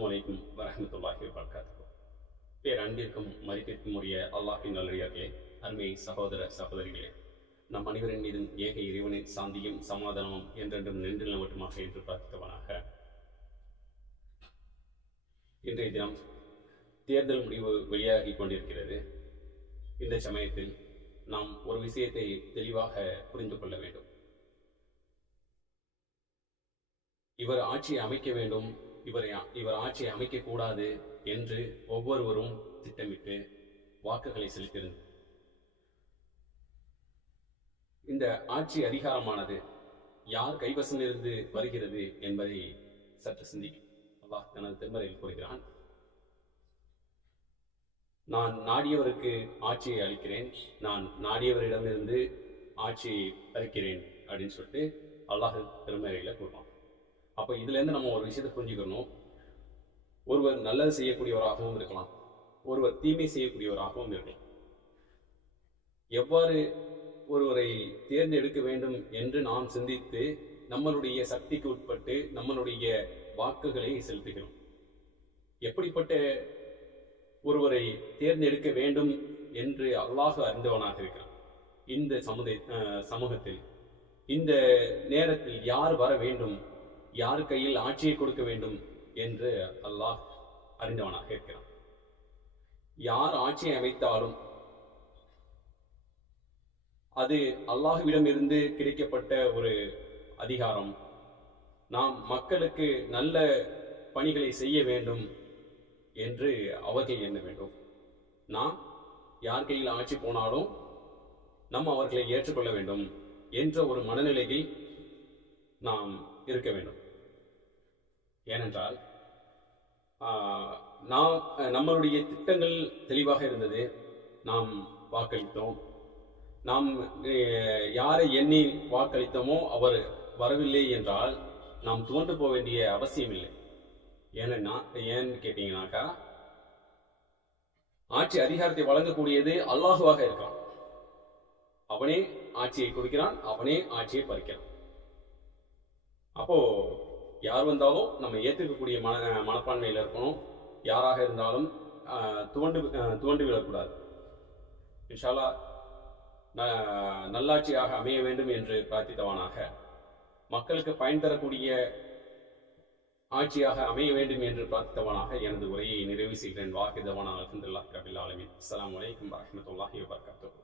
அஸ்ஸலாமு அலைக்கும் வரஹ்மத்துல்லாஹி வபரகாத்துஹு. பேரன்பிற்கும் மதிப்பிற்கும் உரிய அல்லாஹ்வின் நல்லடியார்களே, அருமை சகோதர சகோதரிகளே, நம் அனைவரின் மீதும் ஏக இறைவனின் சாந்தியும் சமாதானமும் என்றென்றும் நின்று நிலவட்டுமாக என்று பிரார்த்தித்தவனாக, இன்றைய தினம் தேர்தல் முடிவு வெளியாகி கொண்டிருக்கிறது. இந்த சமயத்தில் நாம் ஒரு விஷயத்தை தெளிவாக புரிந்து கொள்ள வேண்டும். இவர் ஆட்சியை அமைக்க வேண்டும், இவர் ஆட்சியை அமைக்கக்கூடாது என்று ஒவ்வொருவரும் திட்டமிட்டு வாக்குகளை செலுத்தியிருந்தது. இந்த ஆட்சி அதிகாரமானது யார் கைவசம் இருந்து வருகிறது என்பதை சற்று சிந்திக்கும். அல்லாஹ் தனது திருமறையில் கூறுகிறான், நான் நாடியவருக்கு ஆட்சியை அளிக்கிறேன், நான் நாடியவரிடமிருந்து ஆட்சியை பறிக்கிறேன் அப்படின்னு சொல்லிட்டு அல்லாஹ் திருமறையில கூறுவான். அப்போ இதுலேருந்து நம்ம ஒரு விஷயத்தை புரிஞ்சுக்கணும். ஒருவர் நல்லது செய்யக்கூடியவராகவும் இருக்கலாம், ஒருவர் தீமை செய்யக்கூடியவராகவும் இருக்கலாம். எவ்வாறு ஒருவரை தேர்ந்தெடுக்க வேண்டும் என்று நாம் சிந்தித்து நம்மளுடைய சக்திக்கு உட்பட்டு நம்மளுடைய வாக்குகளை செலுத்துகிறோம். எப்படிப்பட்ட ஒருவரை தேர்ந்தெடுக்க வேண்டும் என்று அல்லாஹ் அறிந்தவனாக இருக்கிறான். இந்த சமூகத்தில் இந்த நேரத்தில் யார் வர வேண்டும், யார் கையில் ஆட்சியை கொடுக்க வேண்டும் என்று அல்லாஹ் அறிந்தவனாக இருக்கிறான். யார் ஆட்சியை அமைத்தாலும் அது அல்லாஹ்விடம் இருந்து கிடைக்கப்பட்ட ஒரு அதிகாரம். நாம் மக்களுக்கு நல்ல பணிகளை செய்ய வேண்டும் என்று அவர்கள் எண்ண வேண்டும். நாம் யார் கையில் ஆட்சி போனாலும் நம்ம அவர்களை ஏற்றுக்கொள்ள வேண்டும் என்ற ஒரு மனநிலையில் நாம் இருக்க வேண்டும். ஏனென்றால் நம்மளுடைய திட்டங்கள் தெளிவாக இருந்தது. நாம் வாக்களித்தோம். நாம் யாரை எண்ணி வாக்களித்தோமோ அவர் வரவில்லை என்றால் நாம் துவண்டு போக வேண்டிய அவசியம் இல்லை. ஏன்னு கேட்டீங்கன்னாக்கா, ஆட்சி அதிகாரத்தை வழங்கக்கூடியது அல்லாஹுவாக இருக்கான். அவனே ஆட்சியை கொடுக்கிறான், அவனே ஆட்சியை பறிக்கிறான். அப்போ யார் வந்தாலும் நம்ம ஏற்றுக்கக்கூடிய மனப்பான்மையில் இருக்கணும். யாராக இருந்தாலும் துவண்டு விடக்கூடாது. இன்ஷா அல்லாஹ் நல்லாட்சியாக அமைய வேண்டும் என்று பிரார்த்தித்தவனாக, மக்களுக்கு பயன் தரக்கூடிய ஆட்சியாக அமைய வேண்டும் என்று பிரார்த்தித்தவனாக எனது உரையை நிறைவு செய்கிறேன். வாஹிதவான அல்ஹம்துலில்லாஹி ரப்பில் ஆலமீன். அஸ்ஸலாமு அலைக்கும் வரஹ்மத்துல்லாஹி வபரகாத்துஹு.